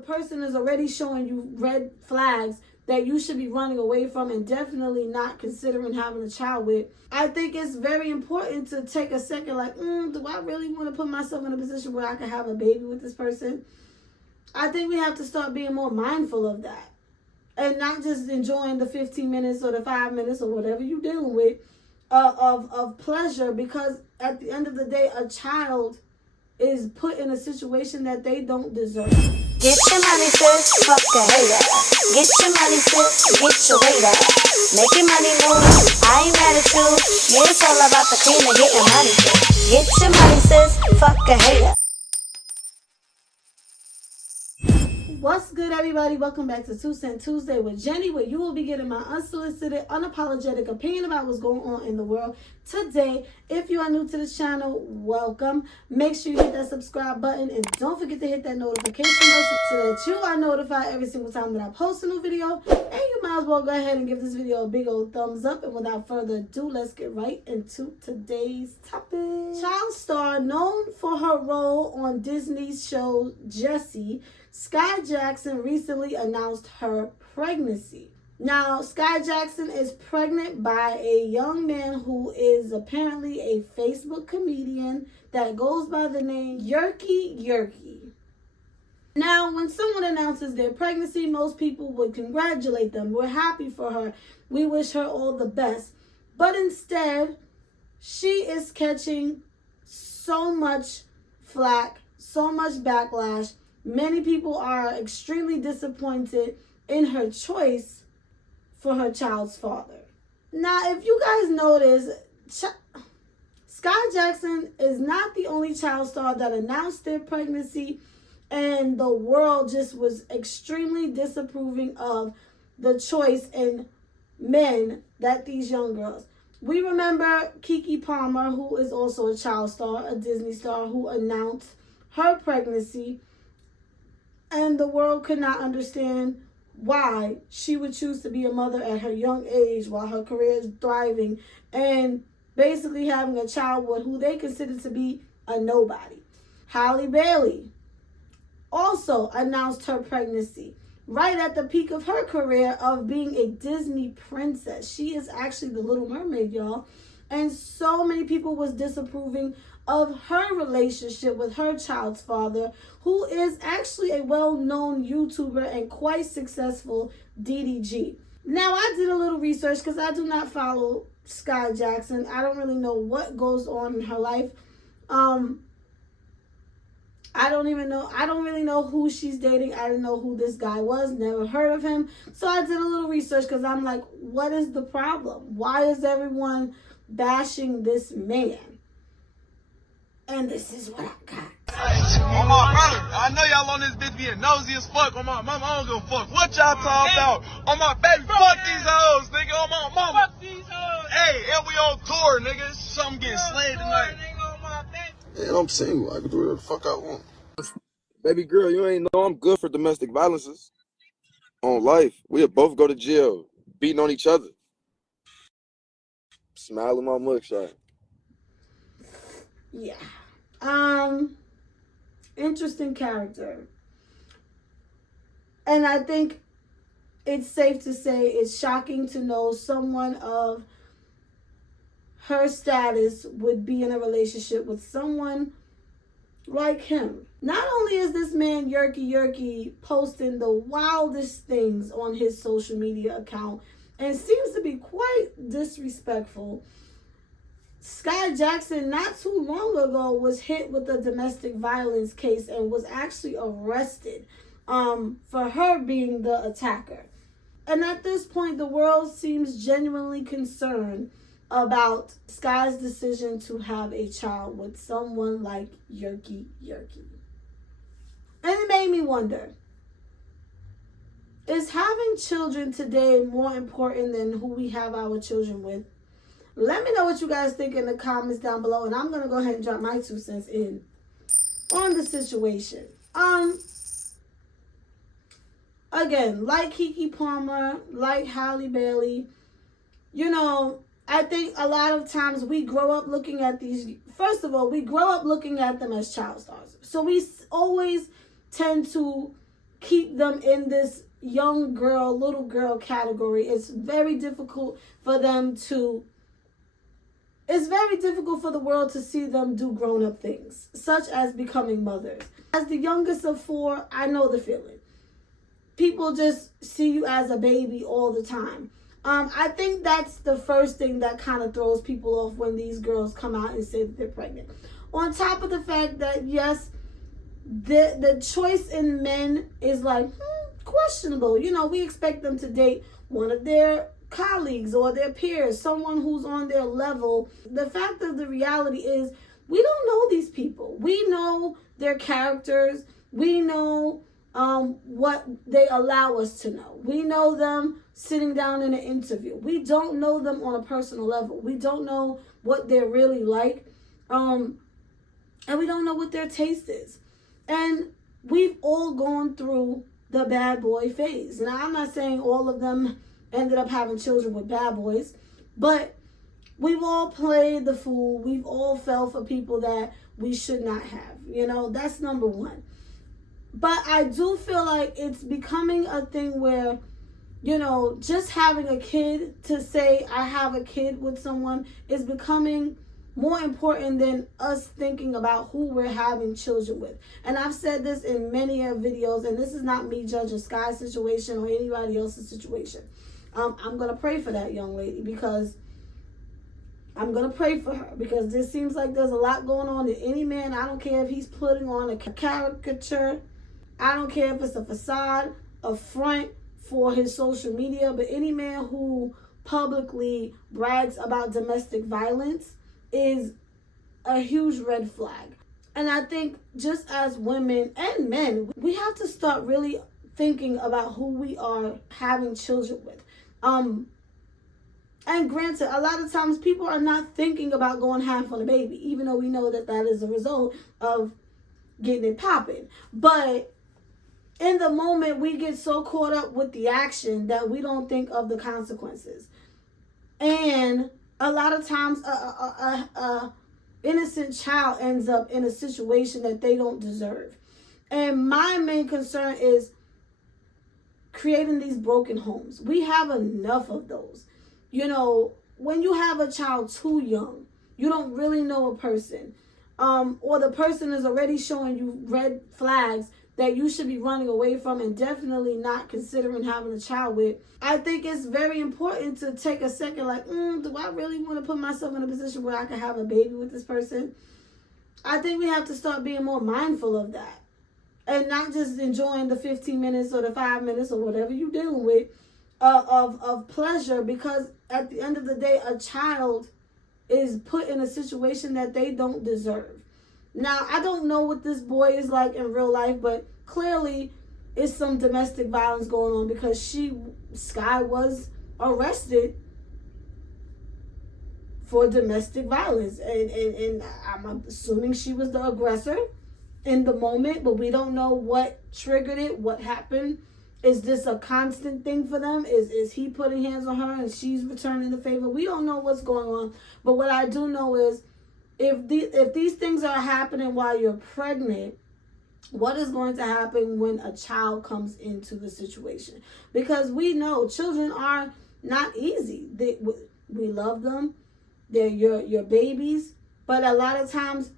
person is already showing you red flags that you should be running away from and definitely not considering having a child with, I think it's very important to take a second, like, do I really want to put myself in a position where I can have a baby with this person? I think we have to start being more mindful of that and not just enjoying the 15 minutes or the 5 minutes or whatever you're dealing with of pleasure, because at the end of the day, a child is put in a situation that they don't deserve. Get your money, sis, fuck a hater. Get your money, sis, get your weight up. Make your money move, I ain't mad at you. Yeah, it's all about the cream and getting money, sis. Get your money, sis, fuck a hater. What's good, everybody? Welcome back to 2 Cent Tuesday with Jenny, where you will be getting my unsolicited, unapologetic opinion about what's going on in the world today. If you are new to this channel, welcome. Make sure you hit that subscribe button and don't forget to hit that notification bell so that you are notified every single time that I post a new video. And you might as well go ahead and give this video a big old thumbs up. And without further ado, let's get right into today's topic. Child star known for her role on Disney's show Jessie, Skai Jackson recently announced her pregnancy. Now, Skai Jackson is pregnant by a young man who is apparently a Facebook comedian that goes by the name Yerky. Now, when someone announces their pregnancy, most people would congratulate them. We're happy for her. We wish her all the best. But instead, she is catching so much flack, so much backlash. Many people are extremely disappointed in her choice for her child's father. Now, if you guys notice, Skai Jackson is not the only child star that announced their pregnancy, and the world just was extremely disapproving of the choice in men that these young girls. We remember Keke Palmer, who is also a child star, a Disney star, who announced her pregnancy. And the world could not understand why she would choose to be a mother at her young age while her career is thriving and basically having a child with who they consider to be a nobody. Halle Bailey also announced her pregnancy right at the peak of her career of being a Disney princess. She is actually the Little Mermaid, y'all. And so many people was disapproving of her relationship with her child's father, who is actually a well-known YouTuber and quite successful DDG. Now, I did a little research because I do not follow Skai Jackson. I don't really know what goes on in her life. I don't really know who she's dating. I didn't know who this guy was. Never heard of him. So I did a little research because I'm like, what is the problem? Why is everyone bashing this man? And this is what I got. On my brother, I know y'all on this bitch being nosy as fuck. On my mama, I don't give a fuck what y'all talking about. On my baby, fuck these hoes, nigga. On my mama. Fuck these hoes. Hey, and we on tour, nigga. Something getting slayed tonight. And I'm single. I can do whatever the fuck I want. Baby girl, you ain't know I'm good for domestic violences. On life, we'll both go to jail, beating on each other. Smile in my mugshot. Yeah. Interesting character. And I think it's safe to say it's shocking to know someone of her status would be in a relationship with someone like him. Not only is this man Yerky posting the wildest things on his social media account and seems to be quite disrespectful, Skai Jackson not too long ago was hit with a domestic violence case and was actually arrested for her being the attacker. And at this point, the world seems genuinely concerned about Skai's decision to have a child with someone like Yerky. And it made me wonder, is having children today more important than who we have our children with? Let me know what you guys think in the comments down below, and I'm going to go ahead and drop my 2 cents in on the situation. Again, like Keke Palmer, like Halle Bailey, you know, I think a lot of times we grow up looking at these, first of all, we grow up looking at them as child stars. So we always tend to keep them in this young girl, little girl category. It's very difficult for them to, it's very difficult for the world to see them do grown-up things, such as becoming mothers. As the youngest of four, I know the feeling. People just see you as a baby all the time. I think that's the first thing that kind of throws people off when these girls come out and say that they're pregnant. On top of the fact that, yes, the choice in men is like questionable. You know, we expect them to date one of their colleagues or their peers, someone who's on their level. The fact of the reality is we don't know these people. We know their characters. We know what they allow us to know. We know them sitting down in an interview. We don't know them on a personal level. We don't know what they're really like. And we don't know what their taste is. And we've all gone through the bad boy phase. Now, I'm not saying all of them ended up having children with bad boys, but we've all played the fool. We've all fell for people that we should not have. You know, that's number one. But I do feel like it's becoming a thing where, you know, just having a kid, to say I have a kid with someone, is becoming more important than us thinking about who we're having children with. And I've said this in many videos, and this is not me judging Skai's situation or anybody else's situation. I'm going to pray for that young lady, because I'm going to pray for her, because this seems like there's a lot going on in any man. I don't care if he's putting on a caricature. I don't care if it's a facade, a front for his social media, but any man who publicly brags about domestic violence is a huge red flag. And I think just as women and men, we have to start really thinking about who we are having children with. And granted, a lot of times people are not thinking about going half on a baby, even though we know that that is a result of getting it popping. But in the moment, we get so caught up with the action that we don't think of the consequences. And a lot of times, a innocent child ends up in a situation that they don't deserve. And my main concern is creating these broken homes. We have enough of those. You know, when you have a child too young, you don't really know a person, or the person is already showing you red flags that you should be running away from and definitely not considering having a child with. I think it's very important to take a second, like, do I really want to put myself in a position where I can have a baby with this person? I think we have to start being more mindful of that, and not just enjoying the 15 minutes or the 5 minutes or whatever you're dealing with of pleasure, because at the end of the day, a child is put in a situation that they don't deserve. Now, I don't know what this boy is like in real life, but clearly it's some domestic violence going on, because Skai was arrested for domestic violence. And I'm assuming she was the aggressor in the moment, but we don't know what triggered it, what happened. Is this a constant thing for them? Is he putting hands on her and she's returning the favor? We don't know what's going on. But what I do know is, if these things are happening while you're pregnant, what is going to happen when a child comes into the situation? Because we know children are not easy. We love them. They're your babies. But a lot of times,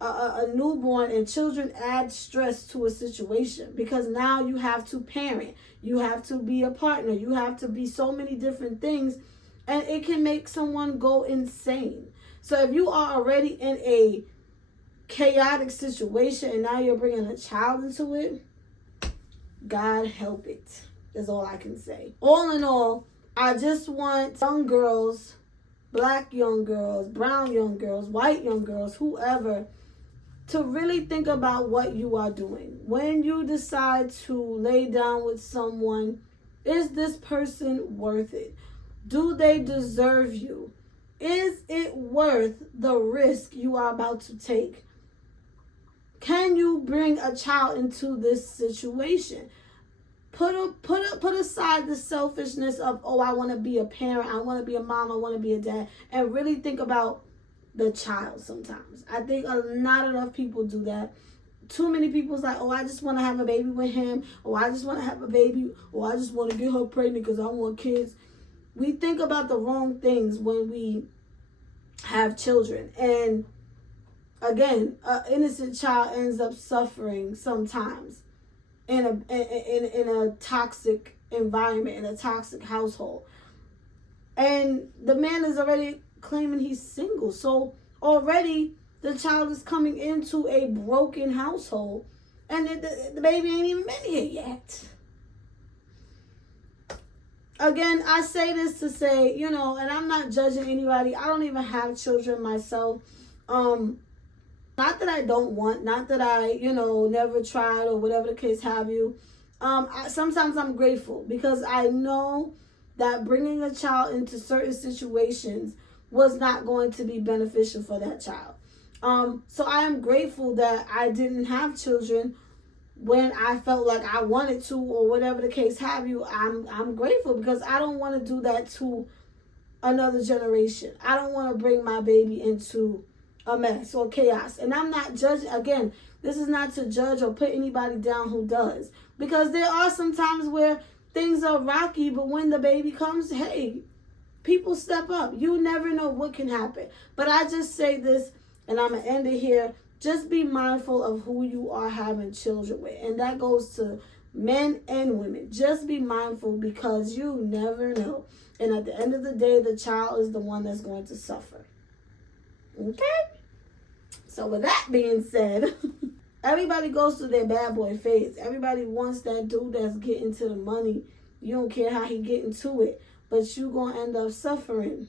a newborn and children add stress to a situation, because now you have to parent, you have to be a partner, you have to be so many different things, and it can make someone go insane. So if you are already in a chaotic situation and now you're bringing a child into it, God help it, is all I can say. All in all, I just want young girls, black young girls, brown young girls, white young girls, whoever, to really think about what you are doing. When you decide to lay down with someone, is this person worth it? Do they deserve you? Is it worth the risk you are about to take? Can you bring a child into this situation? Put aside the selfishness of, oh, I want to be a parent, I want to be a mom, I want to be a dad, and really think about the child sometimes. I think not enough people do that. too many people's like, oh, I just want to have a baby with him, or I just want to have a baby, or I just want to get her pregnant because I want kids. We think about the wrong things when we have children. And again, an innocent child ends up suffering sometimes in a toxic environment, in a toxic household. And the man is already claiming he's single. So already the child is coming into a broken household, and the baby ain't even been here yet. Again, I say this to say, you know, and I'm not judging anybody. I don't even have children myself. Not that I don't want, not that I, you know, never tried or whatever the case have you. Sometimes I'm grateful because I know that bringing a child into certain situations was not going to be beneficial for that child. So I am grateful that I didn't have children when I felt like I wanted to, or whatever the case have you. I'm grateful because I don't want to do that to another generation. I don't want to bring my baby into a mess or chaos. And I'm not judging. Again, this is not to judge or put anybody down who does, because there are some times where things are rocky, but when the baby comes, hey, people step up. You never know what can happen. But I just say this, and I'm going to end it here. Just be mindful of who you are having children with. And that goes to men and women. Just be mindful, because you never know. And at the end of the day, the child is the one that's going to suffer. Okay? So with that being said, everybody goes through their bad boy phase. Everybody wants that dude that's getting to the money. You don't care how he getting to it. But you going to end up suffering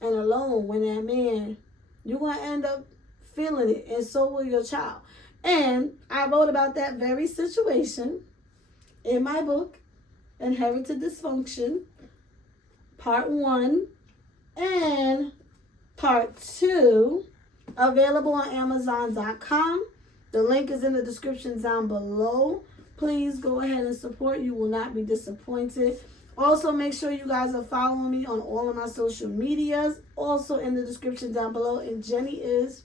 and alone when that man, you're going to end up feeling it, and so will your child. And I wrote about that very situation in my book, Inherited Dysfunction, Part 1 and Part 2, available on Amazon.com. The link is in the description down below. Please go ahead and support. You will not be disappointed. Also, make sure you guys are following me on all of my social medias, also in the description down below. And Jenny is